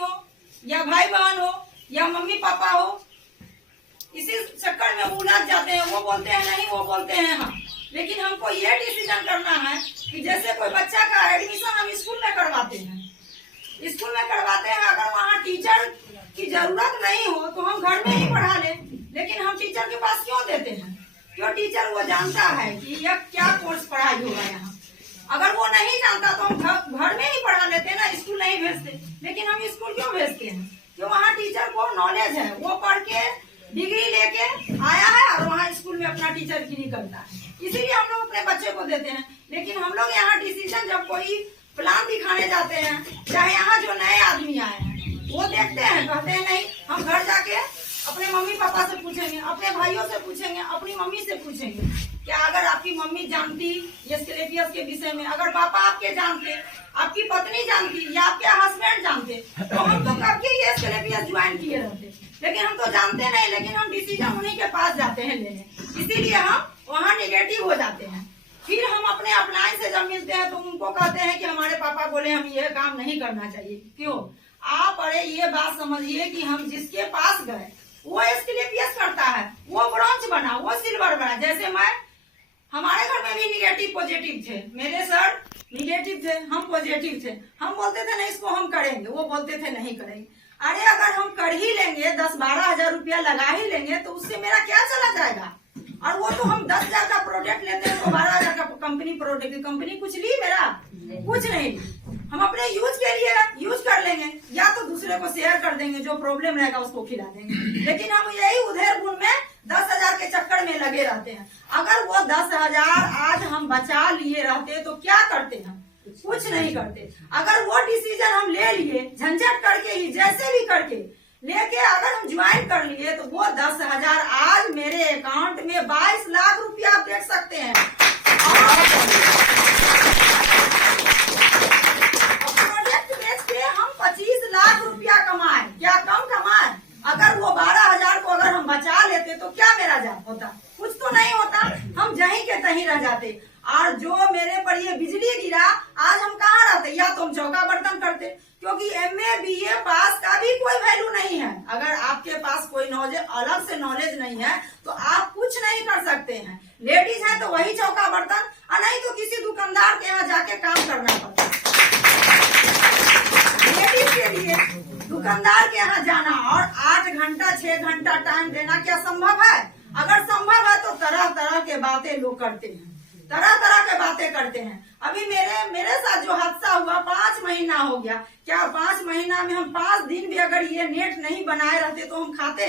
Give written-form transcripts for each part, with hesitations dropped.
हो या भाई बहन हो या मम्मी पापा हो, इसी चक्कर में उलझ जाते हैं। वो बोलते हैं नहीं, वो बोलते हैं हाँ। लेकिन हमको ये डिसीजन करना है कि जैसे कोई बच्चा का एडमिशन हम स्कूल में करवाते हैं, अगर वहाँ टीचर की जरूरत नहीं हो तो हम घर में ही पढ़ा लें। लेकिन हम टीचर के पास क्यों देते हैं? क्यों? टीचर वो जानता है कि यह क्या कोर्स पढ़ाई होगा यहाँ। अगर वो नहीं जानता तो हम घर में ही पढ़ा लेते ना, स्कूल नहीं भेजते। लेकिन हम स्कूल क्यों भेजते हैं? क्यों? वहाँ टीचर को नॉलेज है, वो पढ़ के डिग्री लेके आया है और वहाँ स्कूल में अपना टीचर गिरी करता है। इसीलिए हम लोग अपने बच्चे को देते हैं। लेकिन हम लोग यहाँ डिसीजन जब कोई प्लान दिखाने जाते हैं, चाहे यहाँ जो नए आदमी आए हैं वो देखते हैं, कहते हैं नहीं हम घर जाके अपने मम्मी पापा से पूछेंगे, अपने भाइयों से पूछेंगे, अपनी मम्मी से पूछेंगे। क्या अगर आपकी मम्मी जानती एस्क्लेपियस के विषय में, अगर पापा आपके जानते, आपकी पत्नी जानती या आपके हस्बैंड जानते तो हम तो कब के ये एस्क्लेपियस ज्वाइन किए रहते। लेकिन हम तो जानते नहीं, लेकिन हम डिसीजन उन्हीं के पास जाते हैं लेने। इसीलिए हम वहाँ निगेटिव हो जाते हैं। फिर हम अपने अपलाइन से जब मिलते हैं तो उनको कहते हैं कि हमारे पापा बोले हम ये काम नहीं करना चाहिए। क्यों? आप अरे ये बात समझिए कि हम जिसके पास गए वो एस्क्लेपियस करता है, वो ब्रॉन्ज बना, वो सिल्वर बना। जैसे मैं, हमारे घर में भी निगेटिव पॉजिटिव थे, मेरे सर निगेटिव थे, हम पॉजिटिव थे। हम बोलते थे नहीं इसको हम करेंगे, वो बोलते थे नहीं करेंगे। अरे अगर हम कर ही लेंगे, 10-12 हजार रुपया लगा ही लेंगे तो उससे मेरा क्या चला जाएगा? और वो तो हम 10,000 का प्रोडक्ट लेते हैं तो 12,000 का कंपनी प्रोडक्ट, कंपनी कुछ ली मेरा? कुछ नहीं। हम अपने यूज के लिए यूज कर लेंगे या तो दूसरे को शेयर कर देंगे, जो प्रॉब्लम रहेगा उसको खिला देंगे। लेकिन हम यही उधेर बुन में 10,000 के चक्कर में लगे रहते हैं। अगर वो 10,000 आज हम बचा लिए रहते तो क्या करते हम? कुछ नहीं करते। अगर वो डिसीजन हम ले लिए, झंझट करके ही जैसे भी करके लेके अगर हम ज्वाइन कर लिए तो वो 10,000 आज मेरे अकाउंट में 22 लाख रुपया आप देख सकते हैं। प्रोजेक्ट बेच के हम 25 लाख रुपया कमाए, क्या कम कमाए? अगर वो 12,000 को अगर हम बचा लेते तो क्या मेरा जात होता? कुछ तो नहीं होता, हम जहीं के तहीं रह जाते। और जो मेरे पर ये बिजली गिरा, आज हम कहाँ रहते? या तो हम चौका बर्तन करते, क्योंकि MA BA पास का भी कोई वैल्यू नहीं है। अगर आपके पास कोई नॉलेज, अलग से नॉलेज नहीं है तो आप कुछ नहीं कर सकते हैं। लेडीज है तो वही चौका बर्तन, और नहीं तो किसी दुकानदार के यहाँ जाके काम करना पड़ता है। लेडीज के लिए दुकानदार के यहाँ जाना और 8 घंटा 6 घंटा टाइम देना क्या संभव है? अगर संभव है तो तरह तरह के बातें लोग करते हैं, तरह तरह के बातें करते हैं। अभी मेरे साथ जो हादसा हुआ, 5 महीना हो गया। क्या 5 महीना में हम 5 दिन भी अगर ये नेट नहीं बनाए रहते तो हम खाते?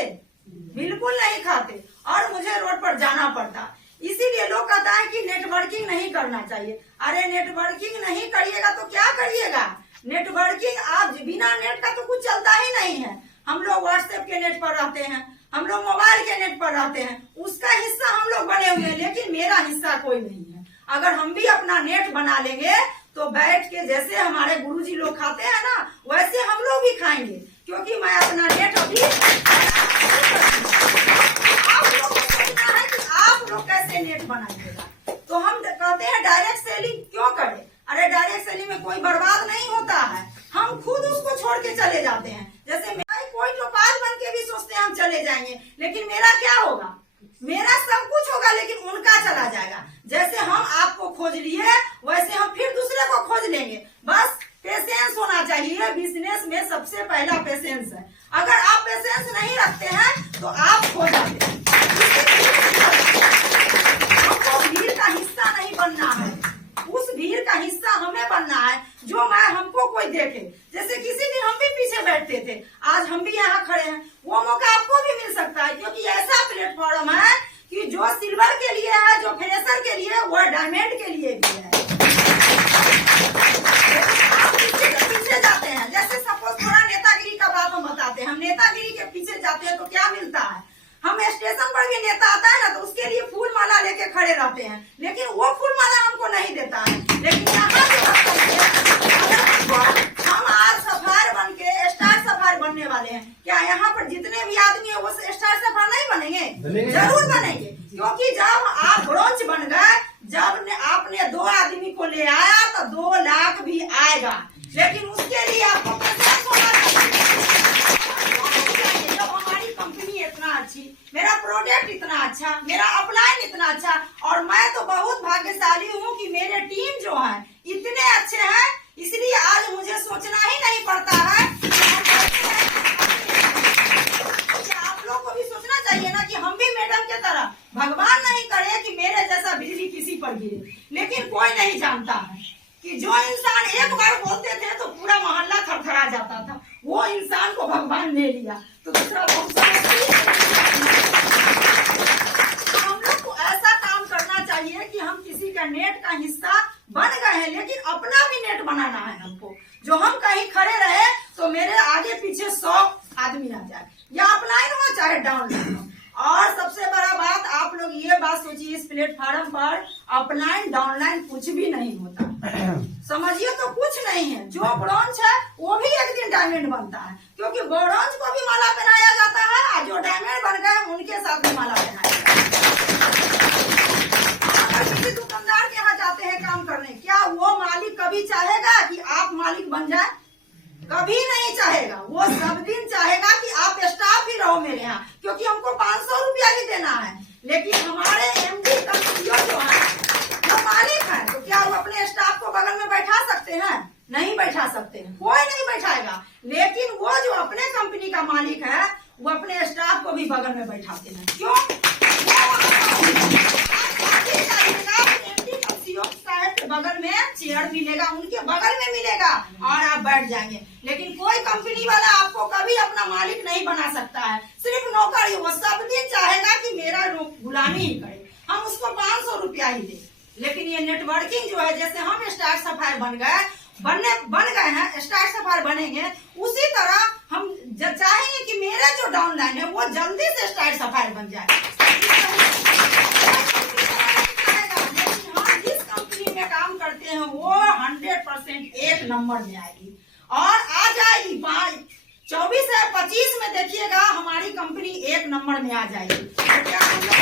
बिल्कुल नहीं खाते, और मुझे रोड पर जाना पड़ता। इसीलिए लोग कहता है कि नेटवर्किंग नहीं करना चाहिए। अरे नेटवर्किंग नहीं करिएगा तो क्या करिएगा? नेटवर्किंग आप बिना नेट का तो कुछ चलता ही नहीं है। हम लोग व्हाट्सएप के नेट पर रहते हैं, हम लोग मोबाइल के नेट पर रहते हैं, उसका हिस्सा हम लोग बने हुए हैं, लेकिन मेरा हिस्सा कोई नहीं है। अगर हम भी अपना नेट बना लेंगे तो बैठ के जैसे हमारे गुरुजी लोग खाते हैं ना, वैसे हम लोग भी खाएंगे। क्योंकि मैं अपना नेट अभी आप लोग को सोचना है कि आप लोग कैसे नेट बनाइएगा। तो हम कहते हैं डायरेक्ट सेलिंग क्यों करें? अरे डायरेक्ट सेलिंग में कोई बर्बाद नहीं होता है, हम खुद उसको छोड़ के चले जाते हैं। जैसे कोई टोपाज बन के भी सोचते हैं हम चले जाएंगे, लेकिन मेरा क्या होगा? मेरा सब कुछ होगा लेकिन उनका चला जाएगा। जैसे हम आपको खोज लिए वैसे हम फिर दूसरे को खोज लेंगे। बस पेशेंस होना चाहिए। बिजनेस में सबसे पहला पेशेंस है। अगर आप पेशेंस नहीं रखते हैं तो आप खो जाते हैं। हमको भीड़ का हिस्सा नहीं बनना है, उस भीड़ का हिस्सा हमें बनना है जो हमको कोई देखे। जैसे किसी दिन हम भी पीछे बैठते थे, आज हम भी यहाँ खड़े हैं। वो मौका आपको भी मिल सकता है, क्योंकि ऐसा प्लेटफॉर्म है कि जो सिल्वर के लिए है, जो फ्रेशर के लिए, वो डायमंड के लिए भी है। आप किसी के पीछे जाते हैं, जैसे सपोज थोड़ा नेतागिरी का बात हम बताते हैं, हम नेतागिरी के पीछे जाते हैं तो क्या मिलता है? हम स्टेशन पर भी नेता आता है ना तो उसके लिए फूल माला लेके खड़े रहते हैं, लेकिन वो फूल माला हमको नहीं देता है। लेकिन यहाँ हम आज सफार बन के स्टार सफार बनने वाले हैं। क्या यहाँ पर जितने भी आदमी है वो स्टार सफार नहीं बनेंगे? जरूर बनेंगे, क्योंकि जब आप ब्रोंज बन गए, जब आपने 2 आदमी को ले आया तो 2 लाख भी आएगा। लेकिन उसके लिए आपको पेशेंस होना चाहिए। गिरे। लेकिन कोई नहीं जानता है कि जो इंसान एक बार बोलते थे तो पूरा मोहल्ला थरथरा जाता था, वो इंसान को भगवान ले लिया तो दूसरा हम लोग को ऐसा काम करना चाहिए कि हम किसी का नेट का हिस्सा बन गए हैं, लेकिन अपना भी नेट बनाना है हमको। जो हम कहीं खड़े रहे तो मेरे आगे पीछे 100 आदमी आ जाए, या अपलाइन हो चाहे डाउनलाइन हो। और सबसे बड़ा बात, आप लोग ये बात सोचिए, इस प्लेटफॉर्म पर अपलाइन डाउनलाइन कुछ भी नहीं होता, समझिए तो कुछ नहीं है। जो ब्रॉन्ज है वो भी एक दिन डायमंड बनता है, क्योंकि ब्रॉन्ज को भी माला पहनाया जाता है, और जो डायमंड बन गए उनके साथ भी माला पहनाया जाता है। किसी दुकानदार के यहाँ जाते हैं काम करने, क्या वो मालिक कभी चाहेगा कि आप मालिक बन जाए? कभी नहीं चाहेगा। वो सब दिन चाहेगा कि आप स्टाफ ही रहो मेरे यहाँ, क्योंकि हमको 500 रुपया ही देना है। लेकिन हमारे एमडी कंपनियों जो है, जो मालिक है, तो क्या वो अपने स्टाफ को बगल में बैठा सकते हैं? नहीं बैठा सकते हैं, कोई नहीं बैठाएगा। लेकिन वो जो अपने कंपनी का मालिक है, वो अपने स्टाफ को भी बगल में बैठाते हैं। क्यों? बगल में चेयर मिलेगा, उनके बगल में मिलेगा और आप बैठ जाएंगे। लेकिन कोई कंपनी वाला आपको कभी अपना मालिक नहीं बना सकता है, सिर्फ नौकर ही। वो सब दिन चाहेगा कि मेरा गुलामी ही करे, हम उसको 500 रुपया ही दे। लेकिन ये नेटवर्किंग जो है, जैसे हम स्टार सफायर बन गए हैं, स्टार सफायर बनेंगे, उसी तरह हम चाहेंगे कि मेरा जो डाउनलाइन है वो जल्दी से स्टार सफायर बन जाए। काम करते हैं वो 100% एक नंबर में आएगी और आ जाएगी। 24 से 25 में देखिएगा हमारी कंपनी एक नंबर में आ जाएगी। तो क्या हम लोग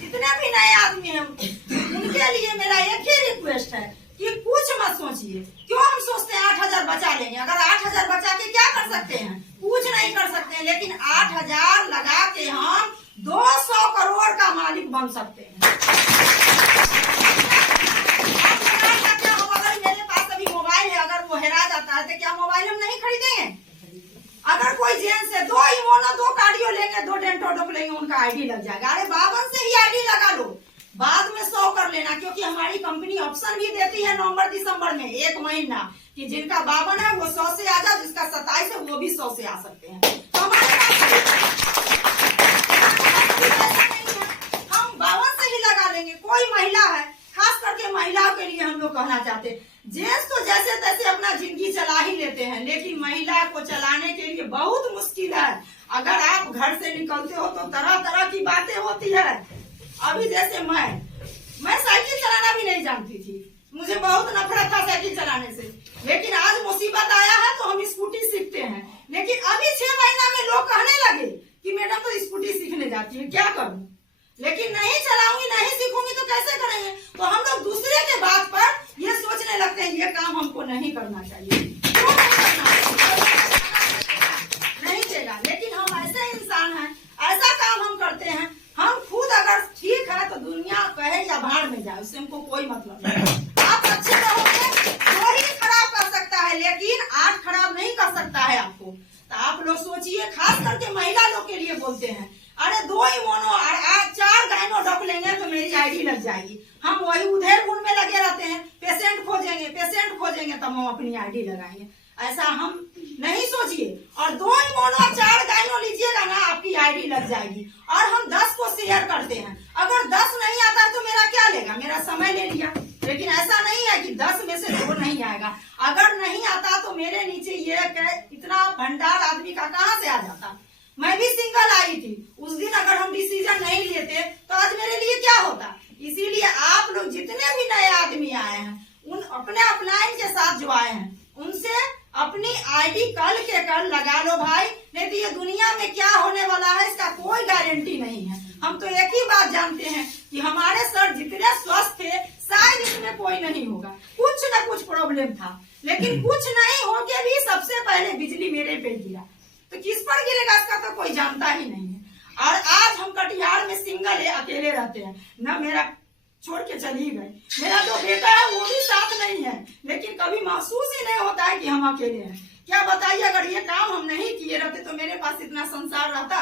जितने भी नए आदमी हैं उनके लिए मेरा एक ही रिक्वेस्ट है कि कुछ मत सोचिए। क्यों हम सोचते हैं 8000 बचा लेंगे? अगर 8000 बचा के क्या कर सकते हैं? कुछ नहीं कर सकते हैं। लेकिन 8000 लगा के हम 200 करोड़ का मालिक बन सकते हैं। अगर मेरे पास अभी मोबाइल है, अगर वो हेरा जाता है तो क्या मोबाइल हम नहीं खरीदेंगे? अगर कोई जेंट्स है, 2 इमोनो 2 कार्डियो लेंगे, 2 डेंटोडोक लेंगे, उनका आईडी लग जाएगा। अरे 52 से ही आईडी लगा लो, बाद में 100 कर लेना, क्योंकि हमारी कंपनी ऑप्शन भी देती है नवंबर दिसंबर में 1 महीना कि जिनका 52 है वो 100 से आ जाओ, जिसका 27 है वो भी 100 से आ सकते हैं। तो हमारे हम 52 से ही लगा लेंगे। कोई महिला है, खास करके महिलाओं के लिए हम लोग कहना चाहते हैं, जेंट्स तो जैसे तैसे अपना जिंदगी चला ही लेते हैं, लेकिन महिला को चलाने के लिए बहुत मुश्किल है। अगर आप घर से निकलते हो तो तरह तरह की बातें होती है। अभी जैसे मैं साइकिल चलाना भी नहीं जानती थी, मुझे बहुत नफरत था साइकिल चलाने से। लेकिन आज मुसीबत आया है तो हम स्कूटी सीखते हैं। लेकिन अभी 6 महीना में लोग कहने लगे कि मैडम तो स्कूटी सीखने जाती है, क्या करूं? लेकिन नहीं चलाऊंगी, नहीं सीखूंगी तो कैसे करेंगे? तो हम लोग दूसरे के बात पर ये सोचने लगते हैं, ये काम हमको नहीं करना चाहिए। क्यों नहीं करना चाहिए? नहीं चलेगा। लेकिन हम ऐसे इंसान हैं, ऐसा काम हम करते हैं। हम खुद अगर ठीक है तो दुनिया कहे या भाड़ में जाए, उससे हमको कोई मतलब नहीं। आप अच्छे रहोगे तो ही खराब कर सकता है, लेकिन आज खराब नहीं कर सकता है आपको। तो आप लोग सोचिए, खास करके महिला लोग के लिए बोलते हैं, अरे 2 इमोनो और 4 गाइनोडोक लेंगे तो मेरी आईडी लग जाएगी। हम वही उधेर गुण में लगे रहते हैं, पेशेंट खोजेंगे तब हम अपनी आईडी लगाएंगे। ऐसा हम नहीं सोचिए। और 2 इमोनो 4 गाइनो लीजिएगा ना, आपकी आईडी लग जाएगी। और हम 10 को शेयर करते हैं, अगर 10 नहीं आता है तो मेरा क्या लेगा? मेरा समय ले लिया। लेकिन ऐसा नहीं है कि 10 में से 2 नहीं आएगा। अगर नहीं आता तो मेरे नीचे ये इतना भंडार आदमी का कहाँ से आ जाता? मैं भी सिंगल आई थी उस दिन। अगर हम डिसीजन नहीं लेते तो आज मेरे लिए क्या होता? इसीलिए आप लोग जितने भी नए आदमी आए हैं, उन अपने अपलाइन के साथ जो आए हैं, उनसे अपनी आईडी कल के कल लगा लो भाई। नहीं तो ये दुनिया में क्या होने वाला है इसका कोई गारंटी नहीं है। हम तो एक ही बात जानते हैं कि हमारे सर जितने स्वस्थ थे, शायद इसमें कोई नहीं होगा, कुछ न कुछ प्रॉब्लम था। लेकिन कुछ नहीं होके भी सबसे पहले बिजली मेरे पे गिरा, तो किस पर गिरेगा इसका तो कोई जानता ही नहीं है। और आज हम कटिहार में सिंगल है, अकेले रहते हैं। न मेरा छोड़ के चली गई, मेरा जो बेटा है वो भी साथ नहीं है, लेकिन कभी महसूस ही नहीं होता है कि हम अकेले हैं। क्या बताइए, अगर ये काम हम नहीं किए रहते तो मेरे पास इतना संसार रहता?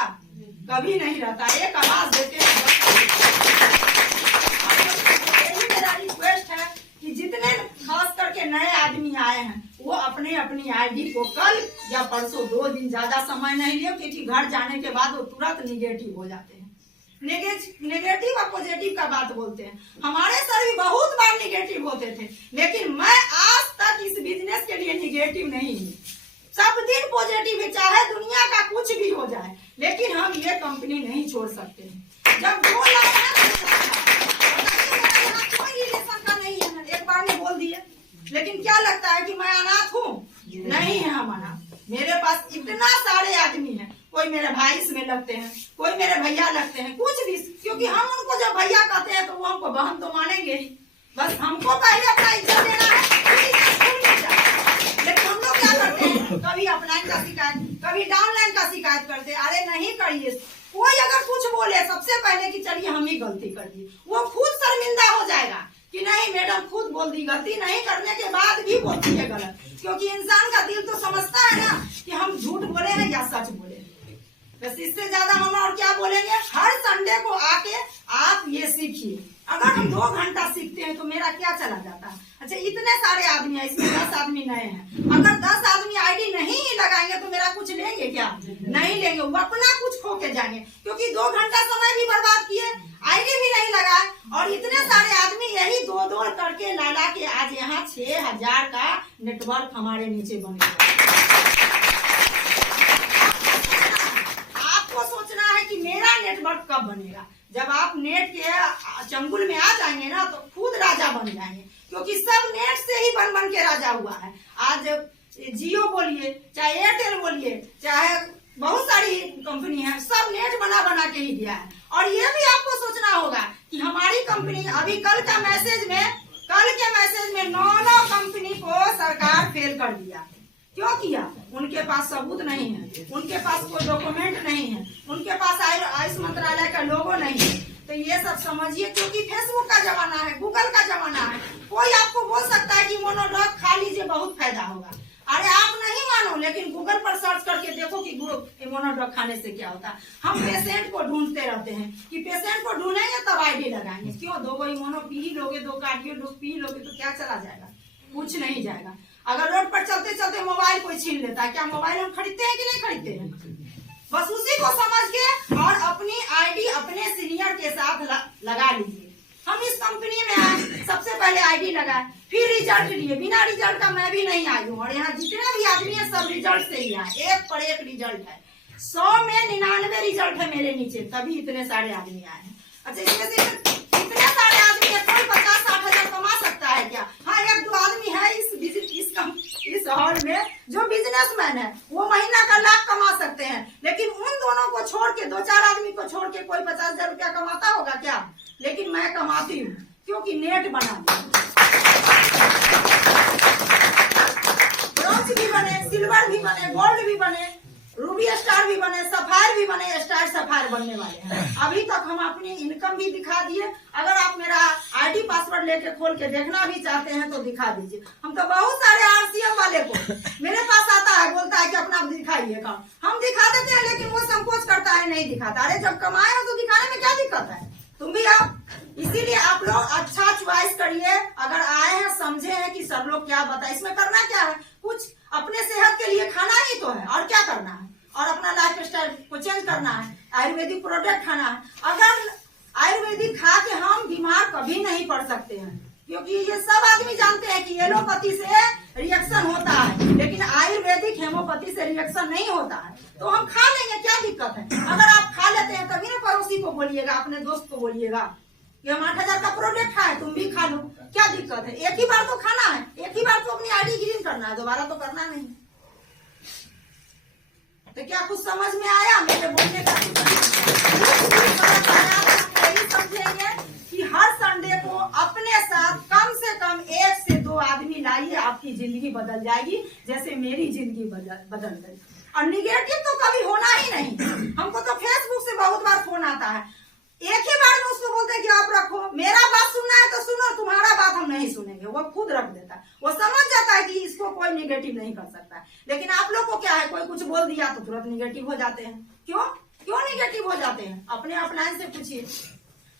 कभी नहीं रहता। एक आवाज देते हैं। यही मेरा रिक्वेस्ट है कि जितने खास करके नए आदमी आए हैं वो अपने अपनी आईडी को कल या परसों 2 दिन ज्यादा समय नहीं लियो, क्योंकि घर जाने के बाद वो तुरंत निगेटिव हो जाते हैं। नेगेटिव और पॉजिटिव का बात बोलते हैं। हमारे सर भी बहुत बार निगेटिव होते थे, लेकिन मैं आज तक इस बिजनेस के लिए निगेटिव नहीं हूँ। सब दिन पॉजिटिव है, चाहे दुनिया का कुछ भी हो जाए, लेकिन हम ये कंपनी नहीं छोड़ सकते। जब 2 कोई रिलेशन का नहीं है, एक बार में बोल दिए, लेकिन क्या लगता है कि मैं अनाथ हूँ? नहीं है हम अनाथ। मेरे पास इतना सारे आदमी हैं, कोई मेरे भाई इसमें लगते हैं, कोई मेरे भैया लगते हैं, कुछ भी, क्योंकि हम उनको जब भैया कहते हैं तो वो हमको बहन तो मानेंगे ही। बस हमको पहले अपना इज्जत देना है। लेकिन हम लोग क्या करते हैं, कभी अपलाइन का शिकायत, कभी डाउनलाइन का शिकायत करते। अरे नहीं करिए। कोई अगर कुछ बोले सबसे पहले कि चलिए हम ही गलती कर दी, वो खुद शर्मिंदा हो जाएगा कि नहीं मैडम खुद बोल दी, गलती नहीं करने के बाद भी बोलती है गलत। क्योंकि इंसान का दिल तो समझता है ना कि हम झूठ बोले हैं या सच बोले। बस इससे ज्यादा हम और क्या बोलेंगे। हर संडे को आके आप ये सीखिए। अगर हम 2 घंटा सीखते हैं तो मेरा क्या चला जाता है। अच्छा, इतने सारे आदमी हैं, इसमें 10 आदमी नए हैं। अगर 10 आदमी आईडी नहीं लगाएंगे तो मेरा कुछ लेंगे क्या? नहीं लेंगे। वो अपना कुछ खो के जाएंगे, क्योंकि 2 घंटा समय भी बर्बाद किए, आईडी भी नहीं लगाए। और इतने सारे आदमी यही 2 करके ला के आज यहाँ 6000 का नेटवर्क हमारे नीचे बन गया। कि मेरा नेटवर्क कब बनेगा? जब आप नेट के चंगुल में आ जाएंगे ना तो खुद राजा बन जाएंगे, क्योंकि सब नेट से ही बन के राजा हुआ है। आज जियो बोलिए, चाहे एयरटेल बोलिए, चाहे बहुत सारी कंपनी है, सब नेट बना के ही दिया है। और ये भी आपको सोचना होगा कि हमारी कंपनी अभी कल के मैसेज में 9 कंपनी को सरकार फेल कर दिया। क्यों किया? उनके पास सबूत नहीं है, उनके पास कोई डॉक्यूमेंट नहीं है, उनके पास आयुष मंत्रालय का लोगो नहीं है। तो ये सब समझिए, क्योंकि फेसबुक का जमाना है, गूगल का जमाना है। कोई आपको बोल सकता है कि मोनोड्रग खा लीजिए बहुत फायदा होगा। अरे आप नहीं मानो, लेकिन गूगल पर सर्च करके देखो कि मोनोड्रग खाने से क्या होता है। हम पेशेंट को ढूंढते रहते हैं कि पेशेंट को ढूंढेंगे तब आईडी लगाएंगे। क्यों? 2 गोली मोनो पी ही लोगे, 2 कार्डियो पी लोगे तो क्या चला जाएगा? कुछ नहीं जाएगा। अगर रोड पर चलते चलते मोबाइल कोई छीन लेता है, क्या मोबाइल हम खरीदते हैं कि नहीं खरीदते हैं? बस उसी को समझ के और अपनी आईडी अपने सीनियर के साथ लगा लीजिए। हम इस कंपनी में आए, सबसे पहले आईडी लगाए, फिर रिजल्ट लिए। बिना रिजल्ट का मैं भी नहीं आई हूँ। और यहाँ जितने भी आदमी है सब रिजल्ट से ही आए, एक पर एक रिजल्ट है। 100 में 99 रिजल्ट है मेरे नीचे, तभी इतने सारे आदमी आए हैं। अच्छा, इसमें से इतने सारे आदमी है, कोई 50-60 हजार कमा सकता है क्या? हाँ, 1-2 आदमी है इस हॉल में जो बिजनेसमैन है, वो महीना का लाख कमा सकते हैं। लेकिन उन दोनों को छोड़ के, 2-4 आदमी को छोड़ के कोई 50,000 रुपया कमाता होगा क्या? लेकिन मैं कमाती हूँ, क्योंकि नेट बना दिया। ब्रॉन्ज भी बने, सिल्वर भी बने, गोल्ड भी बने, रूबी स्टार भी बने, सफायर भी बने, स्टार सफायर बनने वाले हैं। अभी तक हम अपनी इनकम भी दिखा दिए। अगर आप मेरा आईडी पासवर्ड लेके खोल के देखना भी चाहते हैं तो दिखा दीजिए। हम तो बहुत सारे आरसीएम वाले को मेरे पास आता है, बोलता है कि अपना दिखाइए काम। हम दिखा देते हैं, लेकिन वो संकोच करता है, नहीं दिखाता। अरे जब कमाए हो तो दिखाने में क्या दिक्कत है? तुम भी आओ। इसीलिए आप लोग अच्छा चॉइस करिए। अगर आए हैं, समझे हैं कि सब लोग क्या बताए, इसमें करना क्या है? कुछ अपने सेहत के लिए खाना ही तो है, और क्या करना है? और अपना लाइफ स्टाइल को चेंज करना है, आयुर्वेदिक प्रोडक्ट खाना है। अगर आयुर्वेदिक खा के हम बीमार कभी नहीं पड़ सकते हैं, क्योंकि ये सब आदमी जानते हैं कि एलोपैथी से रिएक्शन होता है, लेकिन आयुर्वेदिक हेमोपैथी से रिएक्शन नहीं होता है। तो हम खा लेंगे, क्या दिक्कत है? अगर आप खा लेते हैं तभी ना पड़ोसी को बोलिएगा, अपने दोस्त को बोलिएगा कि हम 8000 का प्रोडक्ट खाए, तुम भी खा लो, क्या दिक्कत है? एक ही बार तो खाना है, एक ही बार तो अपनी आईडी ग्रीन करना है, दोबारा तो करना नहीं। तो क्या कुछ समझ में आया मेरे बोलने का? यही समझेंगे कि हर संडे को अपने साथ कम से कम 1 से 2 आदमी लाइए, आपकी जिंदगी बदल जाएगी, जैसे मेरी जिंदगी बदल गई। और निगेटिव तो कभी होना ही नहीं। हमको तो फेसबुक से बहुत बार फोन आता है, एक ही बार में उसको बोलते हैं कि आप रखो, मेरा बात सुनना है तो सुनो, तुम्हारा बात हम नहीं सुनेंगे। वो खुद रख देता है, वो समझ जाता है कि इसको कोई निगेटिव नहीं कर सकता है। लेकिन आप लोग को क्या है, कोई कुछ बोल दिया तो तुरंत निगेटिव हो जाते हैं। क्यों? क्यों निगेटिव हो जाते हैं? अपने अपलाइन से पूछिए।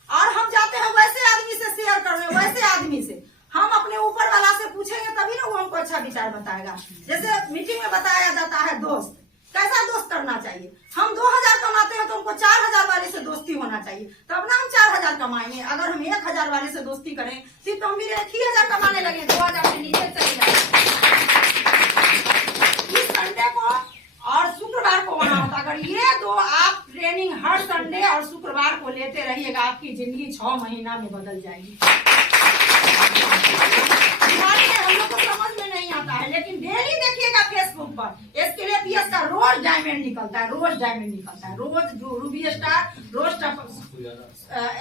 और हम जाते हैं वैसे आदमी से शेयर करने, वैसे आदमी से हम अपने ऊपर वाला से पूछेंगे तभी ना वो हमको अच्छा विचार बताएगा। जैसे मीटिंग में बताया जाता है दोस्त, कैसा दोस्त करना चाहिए। हम 2000 कमाते हैं तो हमको 4000 वाले से दोस्ती होना चाहिए, तब ना हम 4000 कमाएंगे। अगर हम 1000 वाले से दोस्ती करें फिर तो हम भी 1000 कमाने लगे, 2000 से नीचे चले जाए। इस संडे को और शुक्रवार को होना होता। अगर ये दो आप ट्रेनिंग हर संडे और शुक्रवार को लेते रहिएगा, आपकी जिंदगी 6 महीना में बदल जाएगी। हम लोग को समझ में नहीं आता है, लेकिन डेली देखिएगा फेसबुक पर एसकेलेपियस का रोज डायमंड निकलता है, रोज डायमंड निकलता है, रोज जो रूबी स्टार, रोज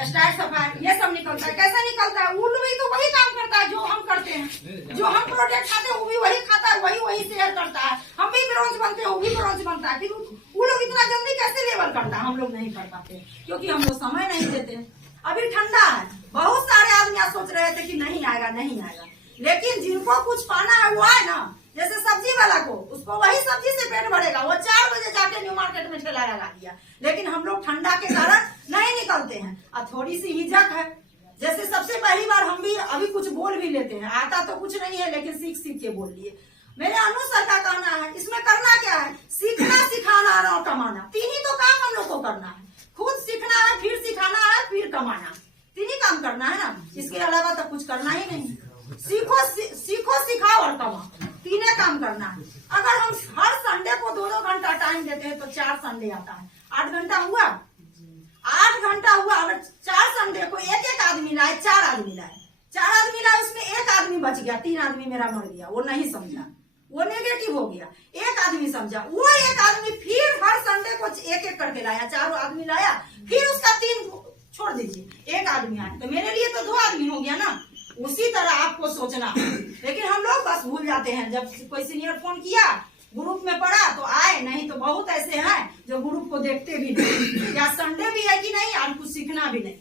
स्टार सफायर, ये सब निकलता है। कैसा निकलता है? वो भी तो वही काम करता है जो हम करते हैं। जो हम प्रोडक्ट खाते हैं वो भी वही खाता है, वही शेयर करता है। हम भी ब्रोंज बनते हैं, वो भी ब्रोंज बनता है। फिर वो लोग इतना जल्दी कैसे लेवल करता है? हम लोग नहीं कर पाते क्योंकि हम लोग समय नहीं देते। अभी ठंडा है, बहुत सारे आदमी सोच रहे थे कि नहीं आएगा, नहीं आएगा, लेकिन जिनको कुछ पाना है वो आए ना। जैसे सब्जी वाला को, उसको वही सब्जी से पेट भरेगा, वो 4 बजे जाके न्यू मार्केट में ठेला लगा दिया। लेकिन हम लोग ठंडा के कारण नहीं निकलते हैं। अब थोड़ी सी हिचक है। जैसे सबसे पहली बार हम भी अभी कुछ बोल भी लेते हैं, आता तो कुछ नहीं है लेकिन सीख सीख के बोल लिए। मेरे अनु सर का कहना है, इसमें करना क्या है? सीखना, सिखाना और कमाना, 3 ही तो काम हम लोग को करना है। खुद सीखना है, फिर सिखाना है, फिर कमाना, 3 ही काम करना है ना। इसके अलावा तो कुछ करना ही नहीं। सीखो, सिखाओ और कमाओ, 3 काम करना है। अगर हम हर संडे को 2-2 घंटा टाइम देते हैं तो 4 संडे आता है, 8 घंटा हुआ। 8 घंटा हुआ। अगर 4 संडे को एक आदमी लाए, 4 आदमी लाए, 4 आदमी लाए, उसमें 1 आदमी बच गया, 3 आदमी मेरा मर गया, वो नहीं समझा, वो नेगेटिव हो गया। 1 आदमी समझा, वो 1 आदमी फिर हर संडे को एक करके लाया, 4 आदमी लाया, फिर उसका 3 छोड़ दीजिए, 1 आदमी आया तो मेरे लिए तो 2 आदमी हो गया ना। उसी तरह आपको सोचना। लेकिन हम लोग बस भूल जाते हैं। जब कोई सीनियर फोन किया, ग्रुप में पढ़ा तो आए, नहीं तो बहुत ऐसे हैं जो ग्रुप को देखते भी नहीं, या संडे भी है कि नहीं, और कुछ सीखना भी नहीं।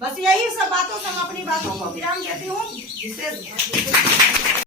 बस यही सब बातों से हम अपनी बातों को विराम देती हूँ।